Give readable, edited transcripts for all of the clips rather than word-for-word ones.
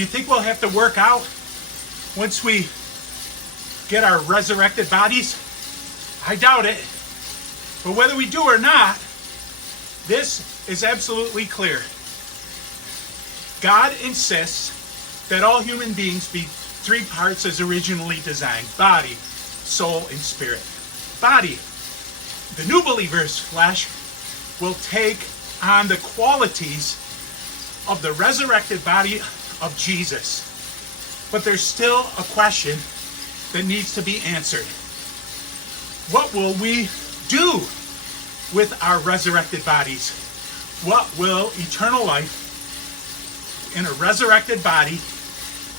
Do you think we'll have to work out once we get our resurrected bodies? I doubt it. But whether we do or not, this is absolutely clear. God insists that all human beings be three parts as originally designed: body, soul, and spirit. Body. The new believer's flesh will take on the qualities of the resurrected body of Jesus. But there's still a question that needs to be answered. What will we do with our resurrected bodies? What will eternal life in a resurrected body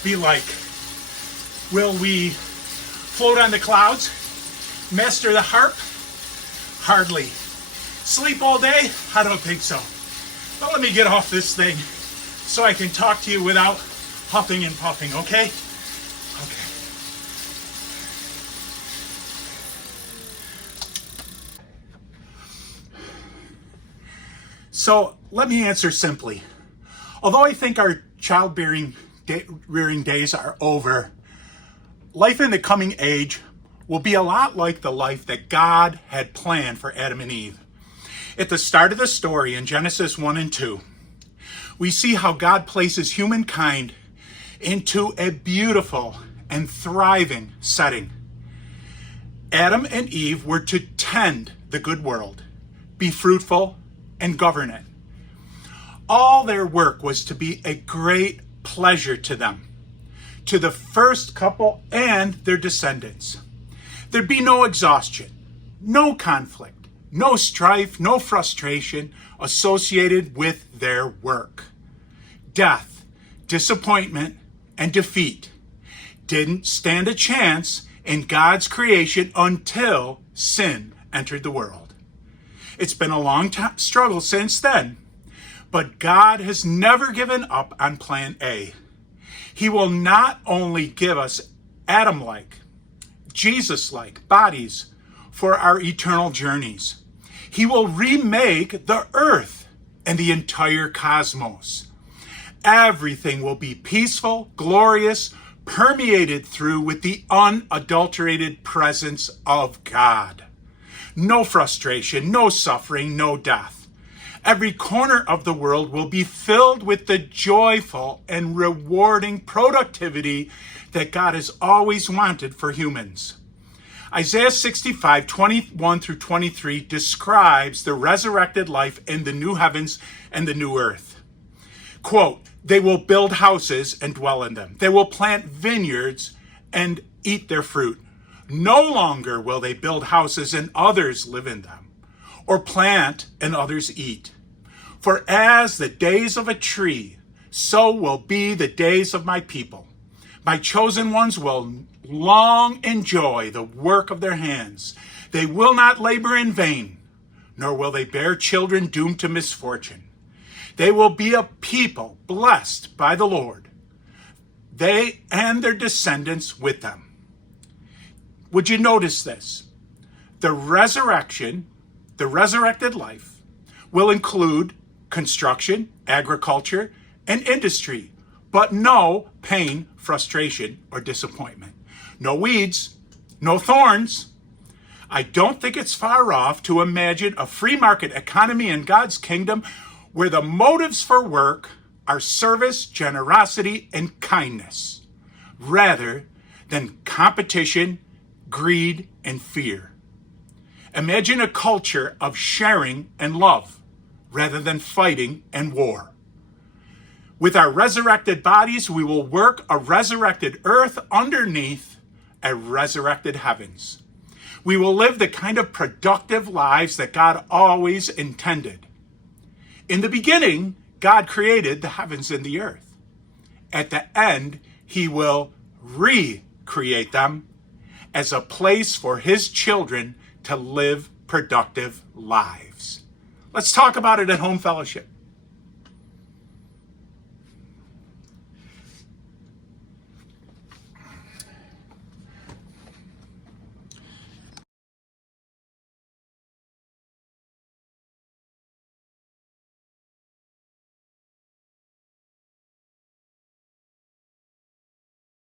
be like? Will we float on the clouds? Master the harp? Hardly. Sleep all day? I don't think so. But let me get off this thing so I can talk to you without huffing and puffing, okay? Okay. So let me answer simply. Although I think our childbearing rearing days are over, life in the coming age will be a lot like the life that God had planned for Adam and Eve. At the start of the story in Genesis 1 and 2, we see how God places humankind into a beautiful and thriving setting. Adam and Eve were to tend the good world, be fruitful, and govern it. All their work was to be a great pleasure to them, to the first couple and their descendants. There'd be no exhaustion, no conflict, no strife, no frustration associated with their work. Death, disappointment, and defeat didn't stand a chance in God's creation until sin entered the world. It's been a long struggle since then, but God has never given up on plan A. He will not only give us Adam-like, Jesus-like bodies for our eternal journeys. He will remake the earth and the entire cosmos. Everything will be peaceful, glorious, permeated through with the unadulterated presence of God. No frustration, no suffering, no death. Every corner of the world will be filled with the joyful and rewarding productivity that God has always wanted for humans. Isaiah 65, 21 through 23 describes the resurrected life in the new heavens and the new earth. Quote, "They will build houses and dwell in them. They will plant vineyards and eat their fruit. No longer will they build houses and others live in them, or plant and others eat. For as the days of a tree, so will be the days of my people. My chosen ones will long enjoy the work of their hands. They will not labor in vain, nor will they bear children doomed to misfortune. They will be a people blessed by the Lord, they and their descendants with them." Would you notice this? The resurrection, the resurrected life, will include construction, agriculture, and industry, but no pain, frustration, or disappointment. No weeds, no thorns. I don't think it's far off to imagine a free market economy in God's kingdom where the motives for work are service, generosity, and kindness, rather than competition, greed, and fear. Imagine a culture of sharing and love, rather than fighting and war. With our resurrected bodies, we will work a resurrected earth underneath a resurrected heavens. We will live the kind of productive lives that God always intended. In the beginning, God created the heavens and the earth. At the end, he will recreate them as a place for his children to live productive lives. Let's talk about it at Home Fellowship.